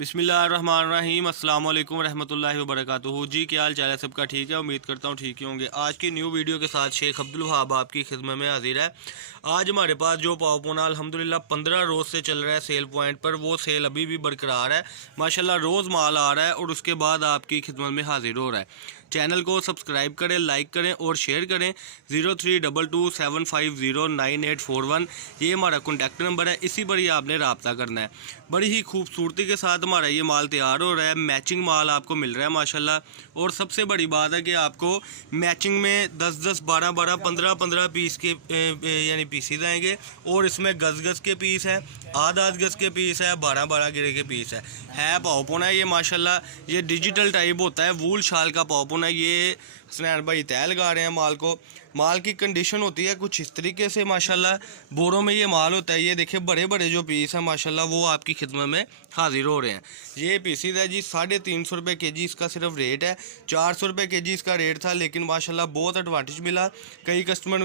बिस्मिल्लाहिर्रहमानिर्रहीम अस्सलाम वालेकुम रहमतुल्लाहि व बरकातुहू। जी क्या हाल चाल है सबका? ठीक है, उम्मीद करता हूँ ठीक ही होंगे। आज की न्यू वीडियो के साथ शेख अब्दुल वहाब आपकी खिदमत में हाजिर है। आज हमारे पास जो पावपोना अल्हम्दुलिल्लाह 15 रोज़ से चल रहा है सेल पॉइंट पर, वो सेल अभी भी बरकरार है माशाल्लाह। रोज़ माल आ रहा है और उसके बाद आपकी खिदमत में हाजिर हो रहा है। चैनल को सब्सक्राइब करें, लाइक करें और शेयर करें। 032275098141 ये हमारा कॉन्टैक्ट नंबर है, इसी पर ही आपने रब्ता करना है। बड़ी ही खूबसूरती के साथ हमारा ये माल तैयार हो रहा है, मैचिंग माल आपको मिल रहा है माशाल्लाह। और सबसे बड़ी बात है कि आपको मैचिंग में 10-10, 12-12, 15-15 पीस के यानी पीसीज आएंगे। और इसमें गज के पीस है, आध गज के पीस है, 12-12 गिरे के पीस है पावपोना ये माशाल्लाह। ये डिजिटल टाइप होता है, वूल शाल का पावपोना। ये हसनैन भाई तय लगा रहे हैं माल को। माल की कंडीशन होती है कुछ इस तरीके से माशाल्लाह, बोरों में ये माल होता है। ये देखिए बड़े बड़े जो पीस हैं माशाल्लाह, वो आपकी खिदमत में हाजिर हो रहे हैं। ये पीसीज है जी, 350 रुपये के जी इसका सिर्फ रेट है। 400 रुपये के जी इसका रेट था, लेकिन माशाल्लाह बहुत एडवांटेज मिला। कई कस्टमर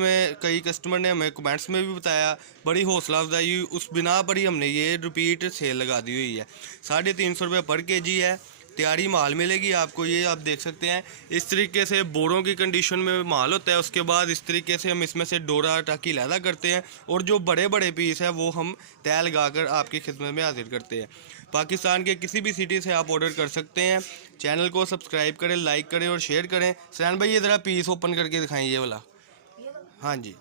ने हमें कमेंट्स में भी बताया, बड़ी हौसला अफजाई, उस बिना पर ही हमने ये रिपीट सेल लगा दी हुई है। 350 रुपये पर के जी है, तैयारी माल मिलेगी आपको। ये आप देख सकते हैं इस तरीके से बोरों की कंडीशन में माल होता है। उसके बाद इस तरीके से हम इसमें से डोरा टाकी लैदा करते हैं, और जो बड़े बड़े पीस है वो हम तय लगा कर आपकी खिदमत में हाजिर करते हैं। पाकिस्तान के किसी भी सिटी से आप ऑर्डर कर सकते हैं। चैनल को सब्सक्राइब करें, लाइक करें और शेयर करें। सैन भाई ये ज़रा पीस ओपन करके दिखाएं ये वाला। हाँ जी,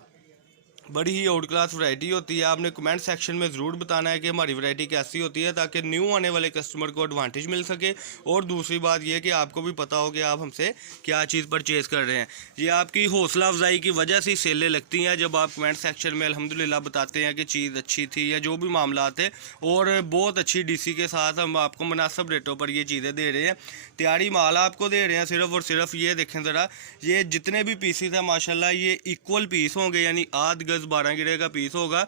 बड़ी ही आउट क्लास वैरायटी होती है। आपने कमेंट सेक्शन में ज़रूर बताना है कि हमारी वैरायटी कैसी होती है, ताकि न्यू आने वाले कस्टमर को एडवांटेज मिल सके। और दूसरी बात यह कि आपको भी पता हो कि आप हमसे क्या चीज़ परचेज़ कर रहे हैं। ये आपकी हौसला अफजाई की वजह से सेलें लगती हैं, जब आप कमेंट सेक्शन में अल्हम्दुलिल्लाह बताते हैं कि चीज़ अच्छी थी या जो भी मामला थे। और बहुत अच्छी डीसी के साथ हम आपको मुनासिब रेटों पर ये चीज़ें दे रहे हैं। तैयारी माल आपको दे रहे हैं सिर्फ और सिर्फ। ये देखें ज़रा, ये जितने भी पीसीज हैं माशाल्लाह, ये इक्वल पीस होंगे, यानी आध गज 12 गिरे का पीस होगा।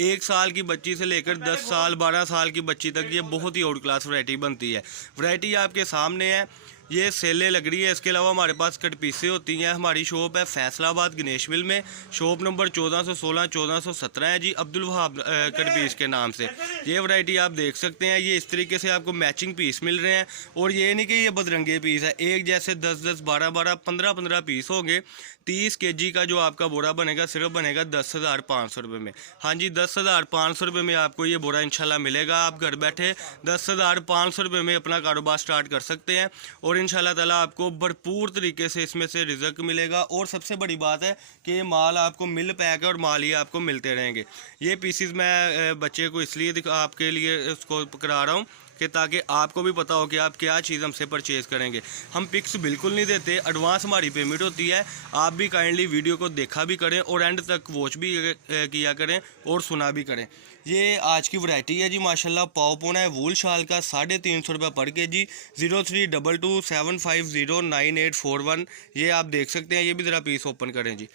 1 साल की बच्ची से लेकर 10 साल 12 साल की बच्ची तक ये बहुत ही आउट क्लास वैरायटी बनती है। वैरायटी आपके सामने है, ये सेलें लग रही है। इसके अलावा हमारे पास कट पीसें होती हैं। हमारी शॉप है फैसलाबाद गणेश मिल में, शॉप नंबर 1416 1417 है जी, अब्दुल वहाब कट पीस के नाम से। ये वैरायटी आप देख सकते हैं। ये इस तरीके से आपको मैचिंग पीस मिल रहे हैं। और ये नहीं कि ये बदरंगे पीस है, एक जैसे 10-10, 12-12, 15-15 पीस होंगे। 30 केजी का जो आपका बोरा बनेगा सिर्फ बनेगा 10,500 रुपये में। हाँ जी, 10,500 रुपये में आपको ये बोरा इंशाल्लाह मिलेगा। आप घर बैठे 10,500 रुपये में अपना कारोबार स्टार्ट कर सकते हैं, और इंशाल्लाह ताला आपको भरपूर तरीके से इसमें से रिज़्क मिलेगा। और सबसे बड़ी बात है कि ये माल आपको मिल पैक है और माल ही आपको मिलते रहेंगे। ये पीसीज मैं बच्चे को इसलिए आपके लिए उसको करा रहा हूँ कि ताकि आपको भी पता हो कि आप क्या चीज़ हमसे परचेज़ करेंगे। हम पिक्स बिल्कुल नहीं देते, एडवांस हमारी पेमेंट होती है। आप भी काइंडली वीडियो को देखा भी करें और एंड तक वॉच भी किया करें और सुना भी करें। ये आज की वैरायटी है जी माशाल्लाह, पावपोना है वूल शाल का, 350 रुपये पर के जी। 032275098141 ये आप देख सकते हैं। ये भी ज़रा पीस ओपन करें जी।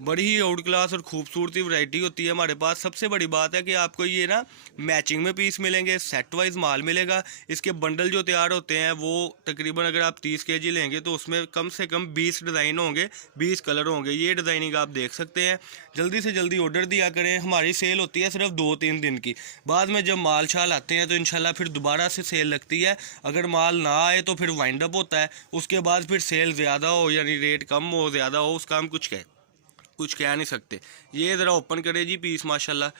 बड़ी ही आउट क्लास और खूबसूरती वैरायटी होती है हमारे पास। सबसे बड़ी बात है कि आपको ये ना मैचिंग में पीस मिलेंगे, सेट वाइज माल मिलेगा। इसके बंडल जो तैयार होते हैं वो तकरीबन अगर आप 30 केजी लेंगे तो उसमें कम से कम 20 डिज़ाइन होंगे, 20 कलर होंगे। ये डिज़ाइनिंग आप देख सकते हैं। जल्दी से जल्दी ऑर्डर दिया करें। हमारी सेल होती है सिर्फ 2-3 दिन की, बाद में जब माल शाल आते हैं तो इंशाल्लाह फिर दोबारा से सेल लगती है। अगर माल ना आए तो फिर वाइंड अप होता है, उसके बाद फिर सेल ज़्यादा हो यानी रेट कम हो ज़्यादा हो, उसका हम कुछ कह नहीं सकते। ये ज़रा ओपन करें जी पीस माशाल्लाह।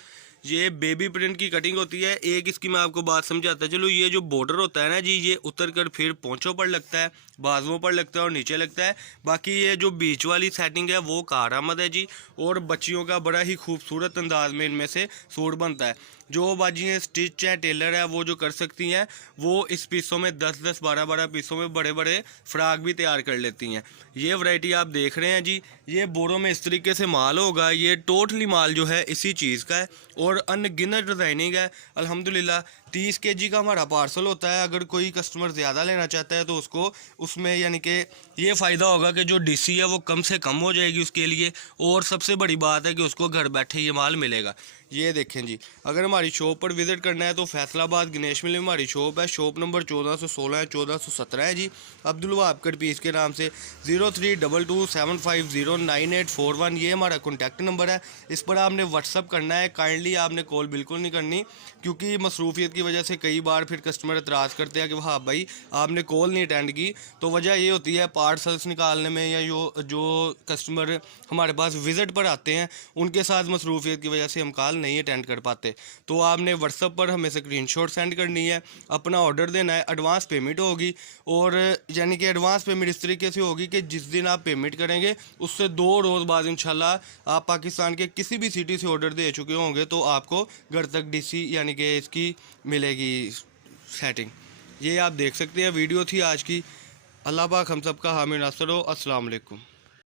ये बेबी प्रिंट की कटिंग होती है। एक इसकी मैं आपको बात समझाता चलो, ये जो बॉर्डर होता है ना जी, ये उतर कर फिर पोंचों पर लगता है, बाजुओं पर लगता है और नीचे लगता है। बाकी ये जो बीच वाली सेटिंग है वो कारआमद है जी। और बच्चियों का बड़ा ही खूबसूरत अंदाज में इनमें से सूट बनता है। जो बाजियाँ स्टिच है, टेलर है, वो जो कर सकती हैं वो इस पीसों में 10-10, 12-12 पीसों में बड़े बड़े फ्राक भी तैयार कर लेती हैं। ये वैरायटी आप देख रहे हैं जी। ये बोरों में इस तरीके से माल होगा। ये टोटली माल जो है इसी चीज़ का है और अनगिनत डिज़ाइनिंग है अल्हम्दुलिल्लाह। 30 केजी का हमारा पार्सल होता है। अगर कोई कस्टमर ज़्यादा लेना चाहता है तो उसको उसमें यानी कि ये फ़ायदा होगा कि जो डीसी है वो कम से कम हो जाएगी उसके लिए। और सबसे बड़ी बात है कि उसको घर बैठे ये माल मिलेगा। ये देखें जी, अगर हमारी शॉप पर विज़िट करना है तो फैसलाबाद गणेश मिल में हमारी शॉप है। शॉप नंबर 1416 है, 1417 है जी, अब्दुल वहाब कट पीस के नाम से। 032275098141 ये हमारा कॉन्टैक्ट नंबर है। इस पर आपने व्हाट्सअप करना है। काइंडली आपने कॉल बिल्कुल नहीं करनी, क्योंकि मसरूफियत की की वजह से कई बार फिर कस्टमर एतराज़ करते हैं कि हाँ भाई आपने कॉल नहीं अटेंड की। तो वजह ये होती है पार्सल्स निकालने में, या जो कस्टमर हमारे पास विज़िट पर आते हैं उनके साथ मसरूफियत की वजह से हम कॉल नहीं अटेंड कर पाते। तो आपने व्हाट्सएप पर हमें स्क्रीनशॉट सेंड करनी है, अपना ऑर्डर देना है, एडवांस पेमेंट होगी। और यानी कि एडवांस पेमेंट इस तरीके से होगी कि जिस दिन आप पेमेंट करेंगे उससे 2 रोज़ बाद इंशाल्लाह आप पाकिस्तान के किसी भी सिटी से ऑर्डर दे चुके होंगे तो आपको घर तक डीसी यानी कि इसकी मिलेगी सेटिंग। ये आप देख सकते हैं। वीडियो थी आज की। अल्लाह पाक हम सब का हामी नासर हो। अस्सलाम वालेकुम।